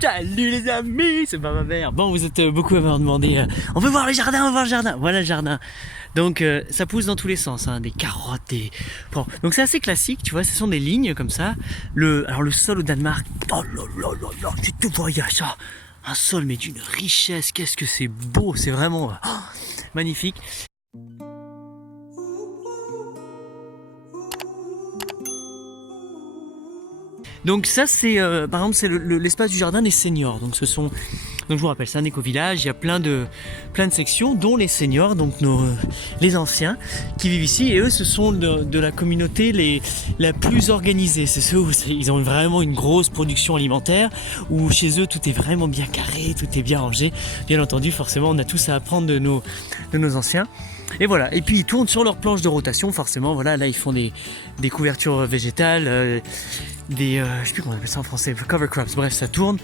Salut les amis, c'est pas ma mère. Bon, vous êtes beaucoup à me demander on veut voir le jardin, on veut voir le jardin. Voilà le jardin. Donc ça pousse dans tous les sens, hein, des carottes, des... Bon, donc c'est assez classique, tu vois, ce sont des lignes comme ça. Alors le sol au Danemark, oh là là là là, tu te voyais ça. Un sol mais d'une richesse, qu'est-ce que c'est beau, c'est vraiment magnifique. Donc ça c'est par exemple c'est l'espace du jardin des seniors. Donc je vous rappelle, c'est un éco-village, il y a plein de sections dont les seniors, donc les anciens qui vivent ici, et eux ce sont de la communauté la plus organisée. C'est ceux où ils ont vraiment une grosse production alimentaire, où chez eux tout est vraiment bien carré, tout est bien rangé. Bien entendu, forcément on a tous à apprendre de nos anciens. Et voilà, et puis ils tournent sur leur planche de rotation, forcément, voilà, là ils font des couvertures végétales, je sais plus comment on appelle ça en français, cover crops, bref, ça tourne,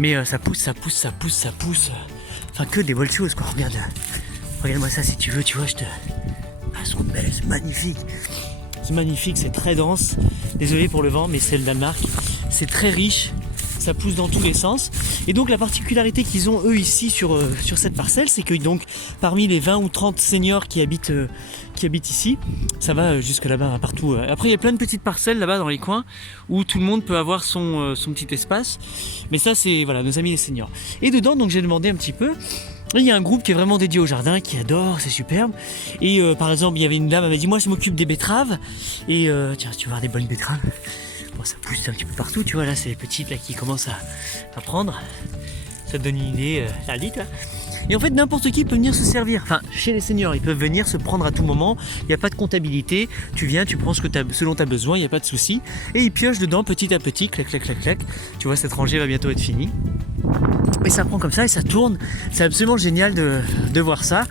mais ça pousse, enfin que des bonnes choses, quoi. Regarde-moi ça si tu veux, tu vois, elles sont belles, c'est magnifique, c'est très dense, désolé pour le vent, mais c'est le Danemark, c'est très riche, ça pousse dans tous les sens. Et donc la particularité qu'ils ont eux ici sur cette parcelle, c'est que donc parmi les 20 ou 30 seniors qui habitent ici, ça va jusque là-bas, partout. Après il y a plein de petites parcelles là-bas dans les coins où tout le monde peut avoir son petit espace. Mais ça c'est voilà nos amis les seniors. Et dedans donc j'ai demandé un petit peu. Il y a un groupe qui est vraiment dédié au jardin, qui adore, c'est superbe. Et par exemple il y avait une dame, elle m'a dit moi je m'occupe des betteraves. Et tiens tu vas voir des bonnes betteraves. Bon, ça pousse un petit peu partout, tu vois, là c'est les petites là qui commencent à prendre. Ça te donne une idée, la lit là. Et en fait n'importe qui peut venir se servir. Enfin chez les seniors ils peuvent venir se prendre à tout moment. Il n'y a pas de comptabilité. Tu viens, tu prends ce dont tu as besoin, il n'y a pas de souci. Et ils piochent dedans petit à petit, clac clac clac clac. Tu vois cette rangée va bientôt être finie. Et ça prend comme ça et ça tourne. C'est absolument génial de voir ça.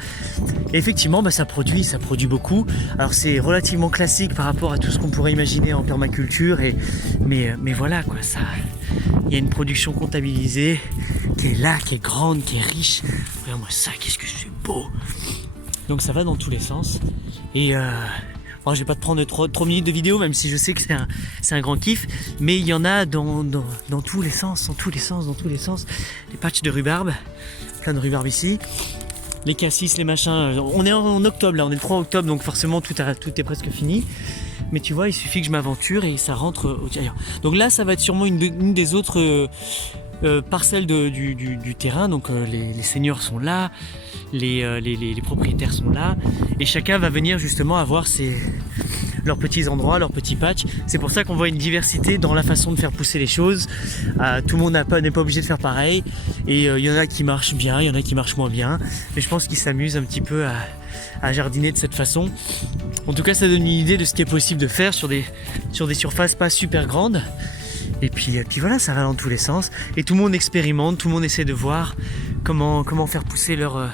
Et effectivement ça produit beaucoup. Alors c'est relativement classique par rapport à tout ce qu'on pourrait imaginer en permaculture. Mais voilà quoi, ça. Il y a une production comptabilisée qui est là, qui est grande, qui est riche. Regarde-moi ça, qu'est-ce que c'est beau. Donc ça va dans tous les sens. Et bon, je vais pas te prendre trop minutes de vidéo, même si je sais que c'est un grand kiff. Mais il y en a dans tous les sens, dans tous les sens. Les patchs de rhubarbe, plein de rhubarbe ici. Les cassis, les machins. On est en octobre là, on est le 3 octobre, donc forcément tout est presque fini. Mais tu vois, il suffit que je m'aventure et ça rentre au ailleurs. Donc là, ça va être sûrement une des autres parcelles du terrain. Donc les seniors sont là, les propriétaires sont là. Et chacun va venir justement avoir leurs petits endroits, leurs petits patchs. C'est pour ça qu'on voit une diversité dans la façon de faire pousser les choses. Tout le monde n'est pas obligé de faire pareil. Et il y en a qui marchent bien, il y en a qui marchent moins bien. Mais je pense qu'ils s'amusent un petit peu à jardiner de cette façon. En tout cas, ça donne une idée de ce qui est possible de faire sur des surfaces pas super grandes. Et puis voilà, ça va dans tous les sens. Et tout le monde expérimente, tout le monde essaie de voir comment faire pousser leur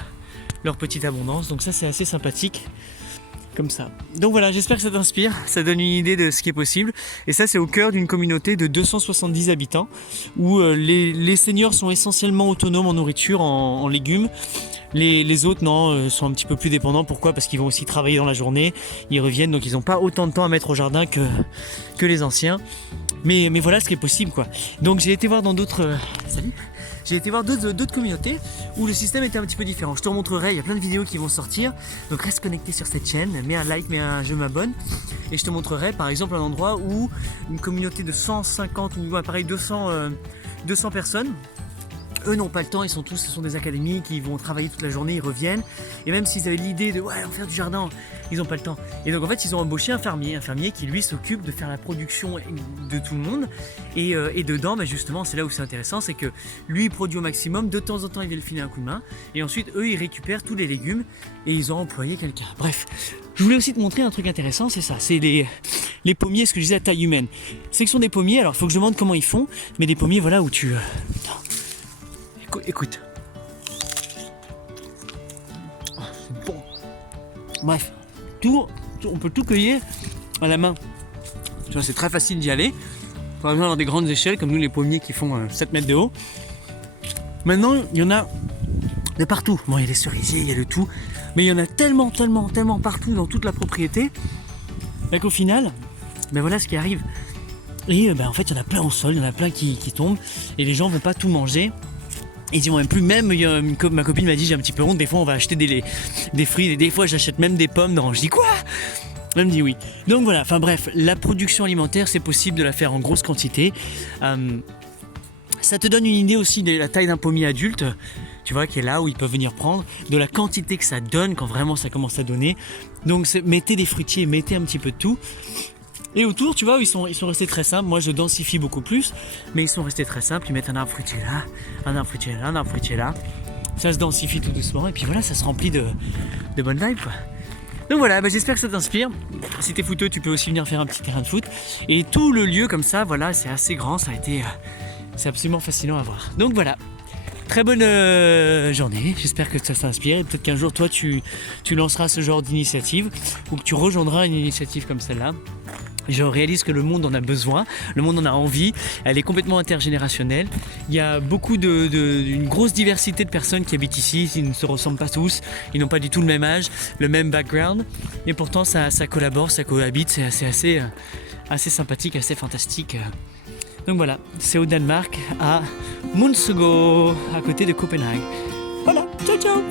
petite abondance. Donc ça, c'est assez sympathique. Comme ça. Donc voilà, j'espère que ça t'inspire, ça donne une idée de ce qui est possible. Et ça, c'est au cœur d'une communauté de 270 habitants où les seniors sont essentiellement autonomes en nourriture, en légumes. Les autres, non, sont un petit peu plus dépendants. Pourquoi ? Parce qu'ils vont aussi travailler dans la journée, ils reviennent, donc ils n'ont pas autant de temps à mettre au jardin que les anciens. Mais voilà ce qui est possible, quoi. Donc j'ai été voir dans d'autres... Salut. J'ai été voir d'autres communautés où le système était un petit peu différent. Je te remontrerai, il y a plein de vidéos qui vont sortir. Donc reste connecté sur cette chaîne, mets un like, je m'abonne. Et je te montrerai par exemple un endroit où une communauté de 150 ou pareil 200 personnes. Eux n'ont pas le temps, ce sont des académiques, ils vont travailler toute la journée, ils reviennent. Et même s'ils avaient l'idée de on va faire du jardin, ils n'ont pas le temps. Et donc en fait ils ont embauché un fermier qui lui s'occupe de faire la production de tout le monde. Et dedans, justement, c'est là où c'est intéressant, c'est que lui il produit au maximum, de temps en temps il vient le filer un coup de main. Et ensuite eux ils récupèrent tous les légumes et ils ont employé quelqu'un. Bref, je voulais aussi te montrer un truc intéressant, c'est ça, c'est les pommiers, ce que je disais à taille humaine. C'est que ce sont des pommiers, alors il faut que je demande comment ils font, mais des pommiers voilà où tu... Écoute. Oh, c'est bon. Bref, on peut tout cueillir à la main. Tu vois, c'est très facile d'y aller. Pas besoin d'avoir des grandes échelles comme nous les pommiers qui font 7 mètres de haut. Maintenant, il y en a de partout. Bon, il y a les cerisiers, il y a le tout. Mais il y en a tellement partout dans toute la propriété qu'au final, voilà ce qui arrive. Et en fait, il y en a plein au sol, il y en a plein qui tombent. Et les gens vont pas tout manger. Et ils vont même plus, même ma copine m'a dit, j'ai un petit peu honte, des fois on va acheter des fruits, et des fois j'achète même des pommes. Non, je dis quoi? Elle me dit oui. Donc voilà, enfin bref, la production alimentaire, c'est possible de la faire en grosse quantité. Ça te donne une idée aussi de la taille d'un pommier adulte, tu vois, qui est là où ils peuvent venir prendre, de la quantité que ça donne quand vraiment ça commence à donner. Donc mettez des fruitiers, mettez un petit peu de tout. Et autour, tu vois, ils sont restés très simples. Moi, je densifie beaucoup plus, mais ils sont restés très simples. Ils mettent un arbre fruitier là, un arbre fruitier là, un arbre fruitier là. Ça se densifie tout doucement, et puis voilà, ça se remplit de bonnes vibes, quoi. Donc voilà, j'espère que ça t'inspire. Si t'es footeux, tu peux aussi venir faire un petit terrain de foot. Et tout le lieu comme ça, voilà, c'est assez grand, c'est absolument fascinant à voir. Donc voilà, très bonne journée, j'espère que ça t'inspire. Et peut-être qu'un jour, toi, tu lanceras ce genre d'initiative, ou que tu rejoindras une initiative comme celle-là. Je réalise que le monde en a besoin, le monde en a envie, elle est complètement intergénérationnelle. Il y a beaucoup une grosse diversité de personnes qui habitent ici, ils ne se ressemblent pas tous, ils n'ont pas du tout le même âge, le même background, et pourtant ça collabore, ça cohabite, c'est assez sympathique, assez fantastique. Donc voilà, c'est au Danemark, à Munsego, à côté de Copenhague. Voilà, ciao ciao.